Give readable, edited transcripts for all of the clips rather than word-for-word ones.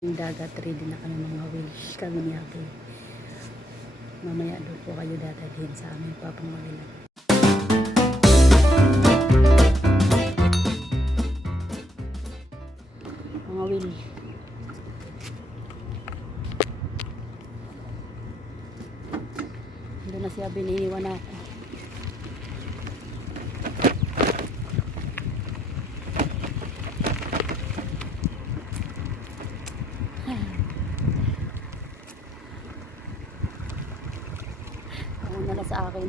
Yung dagat, ready na kami mga wheels kami ni Ate. Mamaya doon po kayo dadalhin sa amin papangalilan. Mga wheel. Doon na siya, biniiwan ako. Una na sa akin.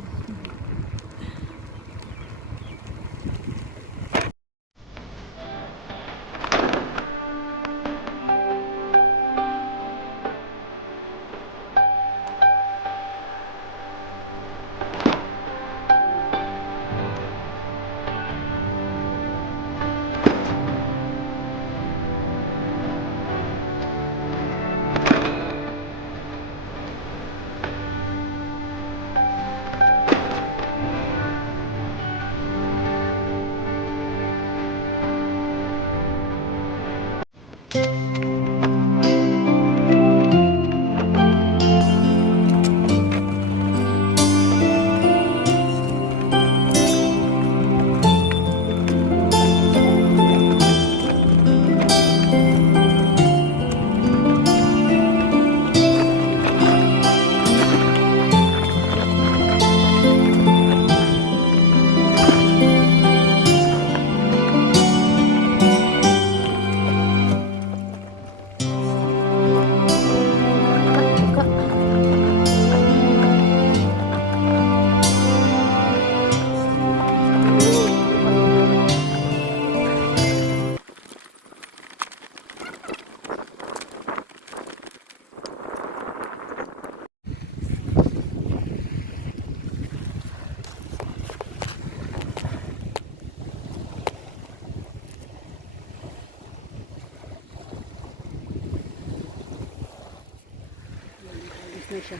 Na siya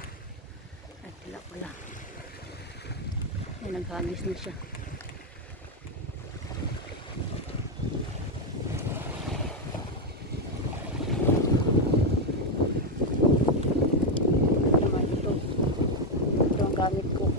at pula ay naghagis na siya. Ito ang gamit ko.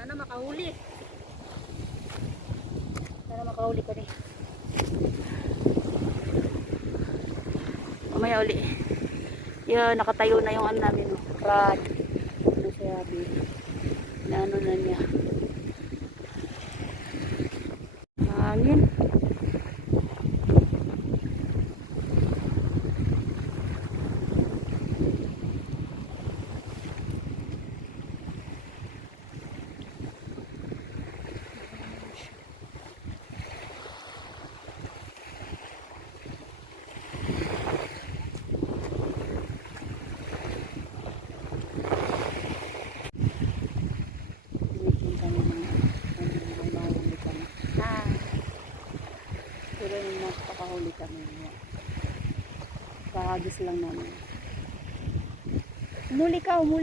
Sana makahuli. Sana makahuli ko rin. Mamaya uli. Yan, nakatayo na yung ano namin. Rod. Ano siya? Ano na niya. Hangin. Pero yung napakahuli kami. Kahagis lang namin. Umuli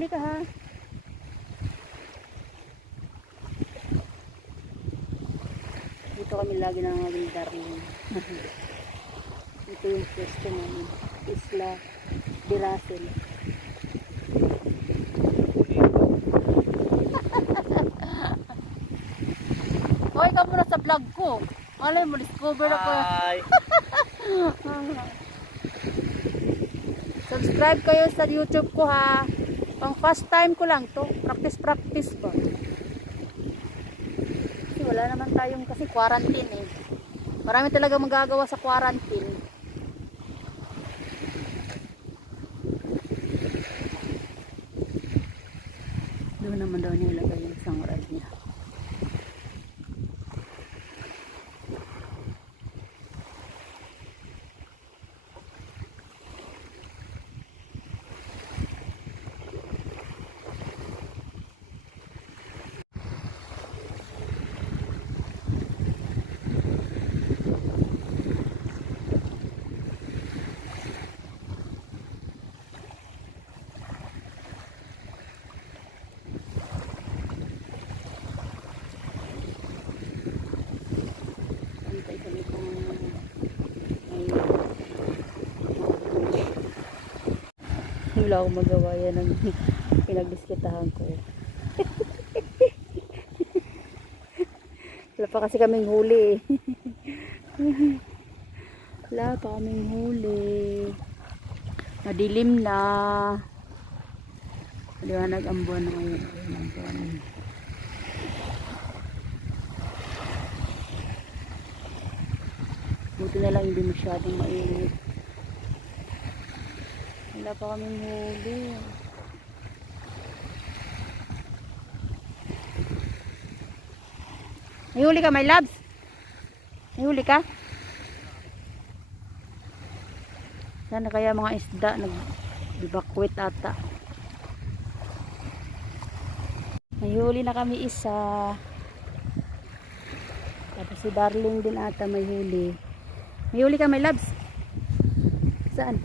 ka ha. kami lagi na maging Darling. Ito yung pwesto namin. Isla de Russell. Hoy, ka muna sa vlog ko. Malay mo, discover ako. Hi! Subscribe kayo sa YouTube ko ha. Pang first time ko lang to. Practice ba? Kasi wala naman tayong kasi quarantine eh. Marami talaga magagawa sa quarantine. Doon naman daw niya ilagay yung isang rod niya. Antay kami kung may wala akong magawa yan ang pinagdiskitahan ko. Wala pa kasi kaming huli eh. Wala pa kaming huli. Madilim na. Maliwanag ang buwan na ngayon. Ayun ang buwan. Buti na lang hindi masyadong mainit. Wala pa kaming huli. May huli ka, my loves? May huli ka? Sana kaya mga isda nag-evacuate ata. May huli na kami isa. Tapos si Darling din ata may huli. May huli ka, my loves? Saan?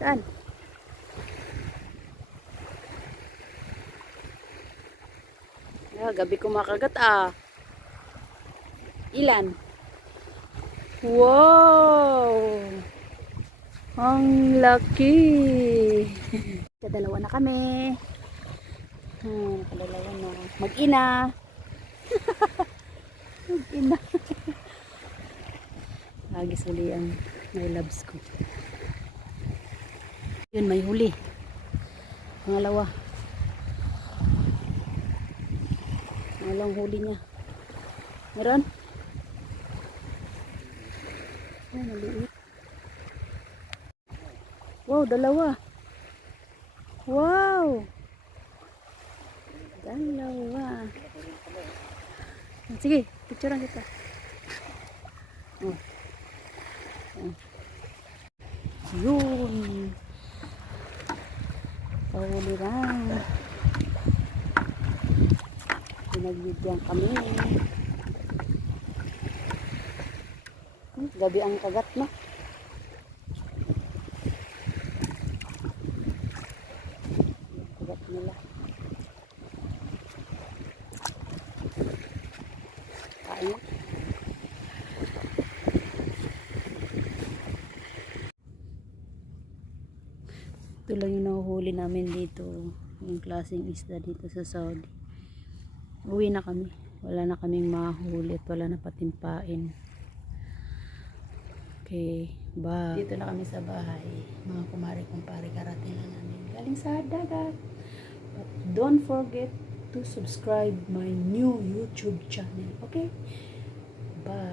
Saan? Gabi kumakagat ah. Ilan? Wow! Ang laki! Kadalawa na kami. Nakadalawa na. Mag-ina. Mag-ina. Hagis uli ang my loves ko. Yun, may huli. Pangalawa. Pangalawang huli niya. Meron? Ay, maliit. Wow, dalawa. Wow! Dalawa. Sige, picturean kita. Oh. Oh. Yun. Pahuli lang. Pinagbibigyan kami. Gabi ang kagat na. Kagat nila. Kain. Ito lang yung nahuhuli namin dito. Yung klaseng isda dito sa Saudi. Uwi na kami. Wala na kaming mahuli at wala na patimpain. Okay, bye. Dito na kami sa bahay. Mga kumare-kumpare karating lang namin. Galing sa dagat. But don't forget to subscribe my new YouTube channel. Okay? Bye.